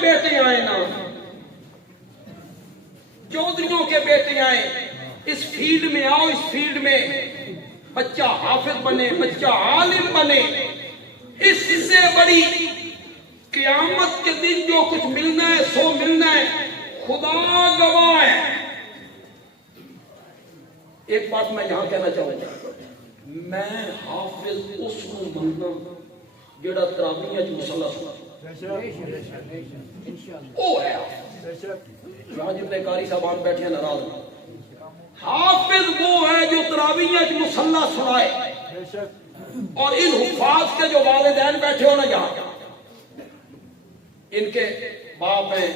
بیٹے آئے نا، چودھریوں کے بیٹے آئے، اس فیلڈ میں آؤ، اس فیلڈ میں بچہ حافظ بنے، بچہ عالم بنے، اس سے بڑی قیامت کے دن جو کچھ ملنا ہے سو ملنا ہے، خدا گواہ ہے۔ ایک بات میں یہاں کہنا چاہوں گا، میں حافظ اس کو بننا جڑا تراویح وچ مصلی سنا وہ ہے یہاں جتنے قاری صاحبان بیٹھے ہیں ناراض ہیں، حافظ وہ ہے جو تراویح وچ مصلی سنائے۔ اور ان حفاظ کے جو والدین بیٹھے ہو نا یہاں، ان کے باپ ہیں،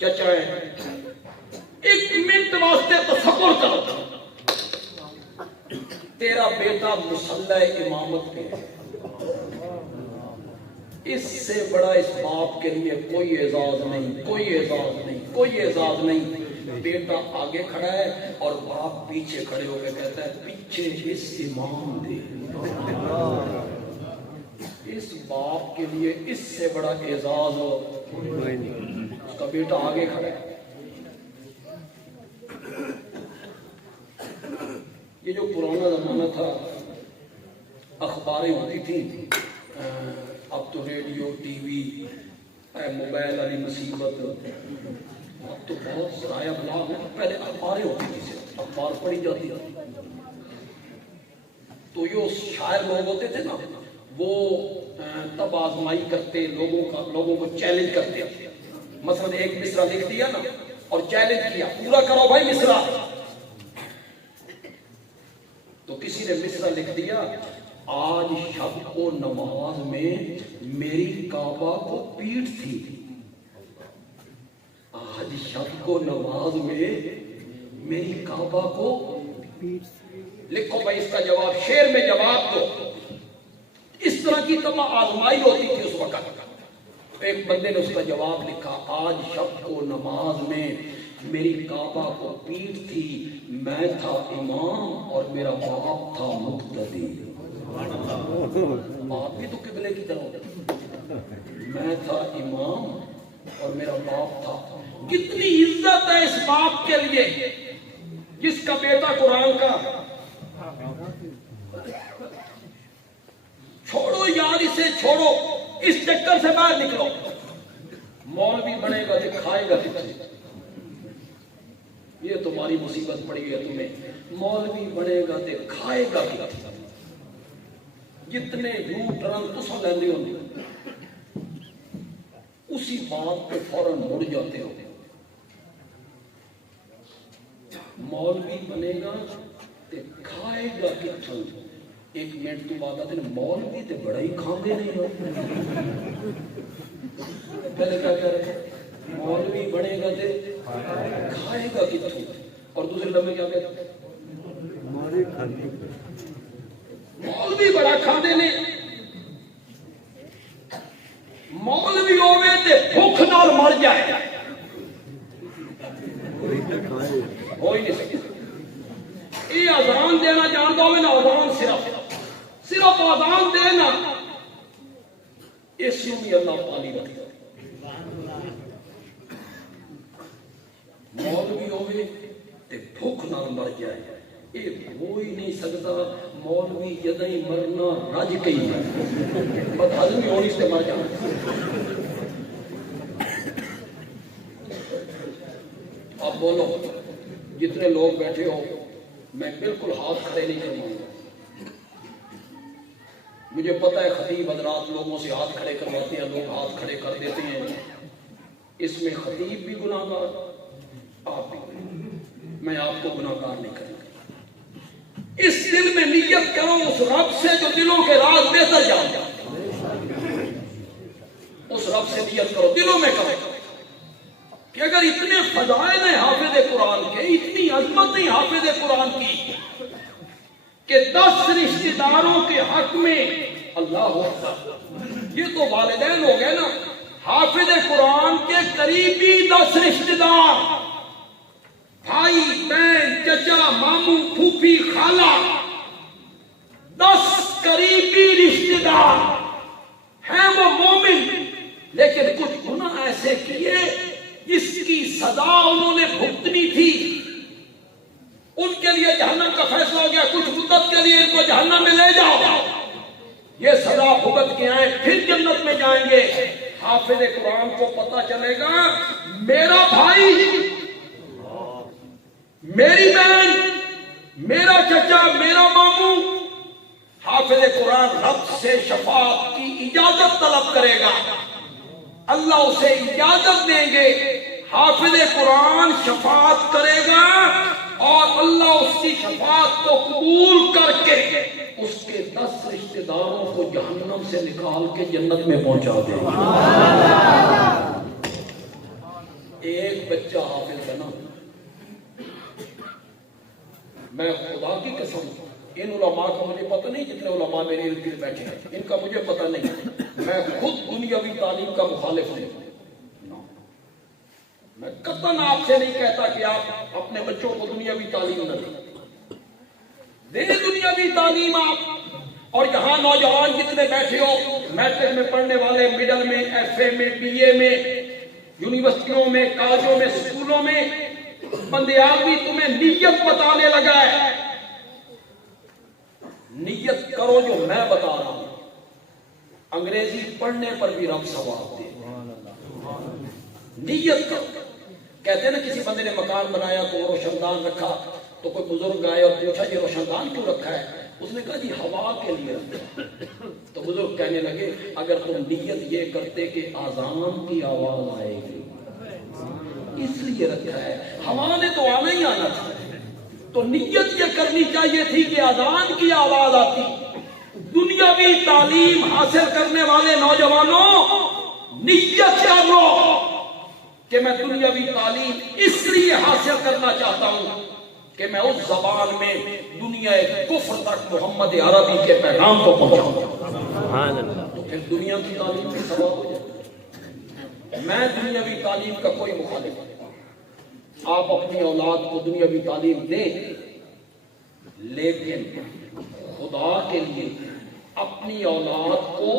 چچا ہیں، ایک منٹ واسطے تصور کرو، تیرا بیٹا مصلی امامت پہ ہے، اس سے بڑا اس باپ کے لیے کوئی اعزاز نہیں، کوئی اعزاز نہیں، کوئی اعزاز نہیں۔ بیٹا آگے کھڑا ہے اور باپ پیچھے کھڑے ہو کے کہتا ہے پیچھے اس امام دے۔ اس باپ کے لیے اس سے بڑا اعزاز ہو، اس کا بیٹا آگے کھڑا ہے۔ یہ جو پرانا زمانہ تھا، اخباریں ہوتی تھیں، اب تو ریڈیو، ٹی وی، موبائل والی مصیبت، اب تو بہت ذرائع ابلاغ ہیں۔ پہلے اخباریں ہوتی تھی، اخبار پڑھی جاتی تھی، تو یہ شاعر لوگ ہوتے تھے نا، وہ تب آزمائی کرتے، لوگوں کو چیلنج کرتے۔ مثلا ایک مصرع لکھ دیا نا اور چیلنج کیا، پورا کرو بھائی مصرع، تو کسی نے مصرع لکھ دیا، آج شب کو نماز میں میری کعبہ کو پیٹ تھی، آج شب کو نماز میں میری کعبہ کو لکھو بھائی اس کا جواب، شعر میں جواب دو۔ اس طرح کی تمام آزمائی ہوتی تھی اس وقت۔ ایک بندے نے اس کا جواب لکھا، آج شب کو نماز میں میری کعبہ کو پیٹ تھی، میں تھا امام اور میرا باپ تھا مقتدی۔ آپ بھی تو قبلے کی طرح ہوتے، میں تھا امام اور میرا باپ تھا۔ کتنی عزت ہے اس باپ کے لیے جس کا بیٹا قرآن کا، چھوڑو یار اسے، چھوڑو اس چکر سے باہر نکلو۔ مولوی بنے گا تو کھائے گا کتنے، یہ تمہاری مصیبت پڑی ہے تمہیں، مولوی بنے گا تو کھائے گا کتنے، جتنے جھوٹ رنگ تسا لیندے ہو اسی بات پہ فوراً مڑ جاتے ہو۔ مولوی بنے گا تو کھائے گا کتوں، ایک منٹ تو بعد آتے ہیں مولوی تو بڑا ہی کھاندے نہیں ہو۔ پہلے کیا کہہ رہے ہیں، مولوی بنے گا تو کھائے گا کتوں، اور دوسرے لمحے کیا کہتے ہیں، مولوی بڑا کھاندے نہیں۔ مولوی ہوئے تے بھوک نال مر جائے، ہو ہی نہیں سکتا۔ یہ اذان دینا جانتا ہوئے نا، اذان صرف اذان دینا، اس میں اللہ پالی رکھتا۔ مولوی ہوئے تے بھوک نال مر جائے، یہ ہو ہی نہیں سکتا۔ مولوی جدیں مرنا رج گئی ہے، بس ہضمی ہونی سے مر جانا۔ اب بولو، جتنے لوگ بیٹھے ہو، میں بالکل ہاتھ کھڑے نہیں کروں گا، مجھے پتہ ہے خطیب حضرات لوگوں سے ہاتھ کھڑے کرواتے ہیں، لوگ ہاتھ کھڑے کر دیتے ہیں، اس میں خطیب بھی گناہ گار، آپ بھی، میں آپ کو گناہ گار نہیں کروں گا۔ اس دل میں نیت کرو اس رب سے جو دلوں کے راز بہتر جانتا، اس رب سے نیت کرو، دلوں میں کرو کہ اگر اتنے فضائل ہیں حافظ قرآن کے، اتنی عظمت ہے حافظ قرآن کی کہ 10 رشتہ داروں کے حق میں اللہ اکبر، یہ تو والدین ہو گئے نا، حافظ قرآن کے قریبی 10 رشتہ دار، بھائی بہن چچا ماموں پھوپھی خالہ، 10 قریبی رشتہ دار ہیں وہ مومن، لیکن کچھ گناہ ایسے کیے جس کی سزا انہوں نے بھگتنی تھی، ان کے لیے جہنم کا فیصلہ ہو گیا، کچھ مدت کے لیے ان کو جہنم میں لے جاؤ، یہ سزا بھگت کے آئے پھر جنت میں جائیں گے۔ حافظ قرآن کو پتہ چلے گا میرا بھائی، میری بہن، میرا چچا، میرا ماموں حافظ قرآن رب سے شفاعت کی اجازت طلب کرے گا، اللہ اسے اجازت دیں گے، حافظ قرآن شفاعت کرے گا اور اللہ اس کی شفاعت کو قبول کر کے اس کے 10 رشتہ داروں کو جہنم سے نکال کے جنت میں پہنچا دے گا۔ ایک بچہ حافظ بنا، میں خدا کی قسم ان علماء کا مجھے پتہ نہیں، جتنے علماء میرے ارد گرد بیٹھے ہیں ان کا مجھے پتہ نہیں، میں خود دنیاوی تعلیم کا مخالف ہوں، میں قطعاً آپ سے نہیں کہتا کہ آپ اپنے بچوں کو دنیاوی تعلیم نہ دیں دنیاوی تعلیم آپ، اور یہاں نوجوان جتنے بیٹھے ہو، میٹرک میں پڑھنے والے، مڈل میں، ایف اے میں، بی اے میں، یونیورسٹیوں میں، کالجوں میں، سکولوں میں، بندیال بھی تمہیں نیت بتانے لگا ہے، نیت کرو جو میں بتا رہا ہوں، انگریزی پڑھنے پر بھی رب ثواب دے، نیت کرو۔ کہتے ہیں نا کسی بندے نے مکان بنایا تو روشن دان رکھا، تو کوئی بزرگ آئے اور پوچھا یہ روشن دان کیوں رکھا ہے؟ اس نے کہا جی ہوا کے لیے رکھا۔ تو بزرگ کہنے لگے اگر تم نیت یہ کرتے کہ آذان کی آواز آئے گی اس لیے رکھا ہے، ہوا نے تو آنا ہی آنا تھا، تو نیت یہ کرنی چاہیے تھی کہ آذان کی آواز آتی۔ دنیاوی تعلیم حاصل کرنے والے نوجوانوں نیت کر لو کہ میں دنیاوی تعلیم اس لیے حاصل کرنا چاہتا ہوں کہ میں اس زبان میں دنیا کفر تک محمد عربی کے پیغام کو پہنچاؤں، تو پھر دنیا کی تعلیم کی ثواب ہو جائے۔ میں دنیاوی تعلیم کا کوئی مخالف نہیں، آپ اپنی اولاد کو دنیاوی تعلیم دیں، لیکن خدا کے لیے اپنی اولاد کو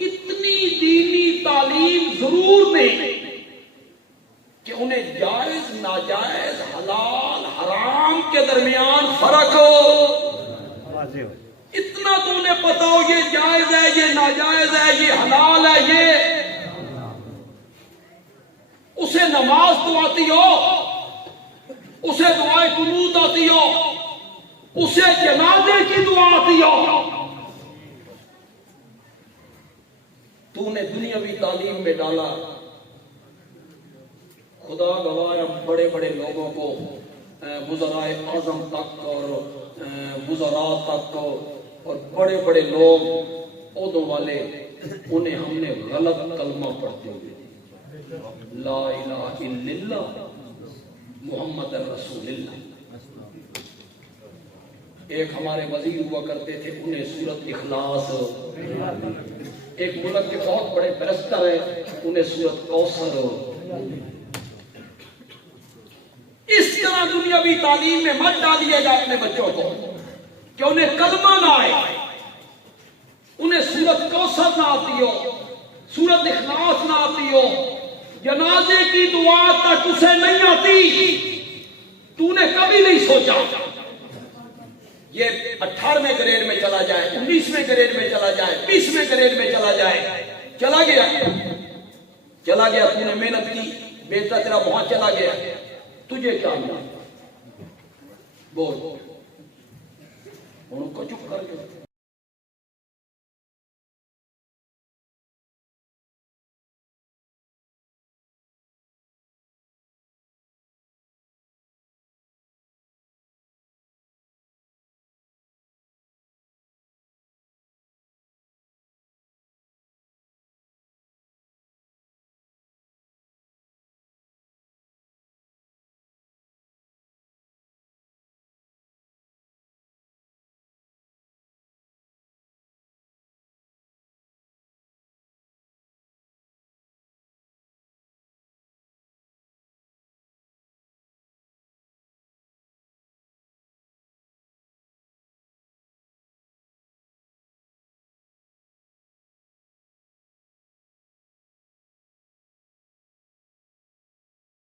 اتنی دینی تعلیم ضرور دیں کہ انہیں جائز ناجائز حلال حرام کے درمیان فرق ہو، اتنا تو انہیں پتا ہو یہ جائز ہے، یہ ناجائز ہے، یہ حلال ہے، یہ اسے نماز تو آتی ہو، اسے دعائے قنوت آتی ہو، اسے جنازے کی دعا آتی ہو۔ تو نے دنیاوی تعلیم میں ڈالا، خدا گواہ بڑے بڑے لوگوں کو وزراء اعظم تک اور وزراء تک اور بڑے بڑے لوگ عہدوں والے، انہیں ہم نے غلط کلمہ پڑھتے ہوئے لا الہ الا اللہ محمد رسول اللہ۔ ایک ہمارے وزیر ہوا کرتے تھے، انہیں سورت اخلاص، ایک ملک کے بہت بڑے بیرسٹر ہیں، انہیں سورت کوثر۔ اس طرح دنیاوی تعلیم میں مت ڈالیے گا اپنے بچوں کو کہ انہیں کلمہ نہ آئے، انہیں سورت کوثر نہ آتی ہو، سورت اخلاص نہ آتی ہو، جنازے کی دعا تک اسے نہیں آتی، تو نے کبھی نہیں سوچا یہ 18ویں گریڈ میں چلا جائے، 19ویں گریڈ میں چلا جائے، 20ویں گریڈ میں چلا جائے، چلا گیا تو نے محنت کی، بیٹا تیرا وہاں چلا گیا، تجھے کیا ملا؟ بول ان کو چپ کر کے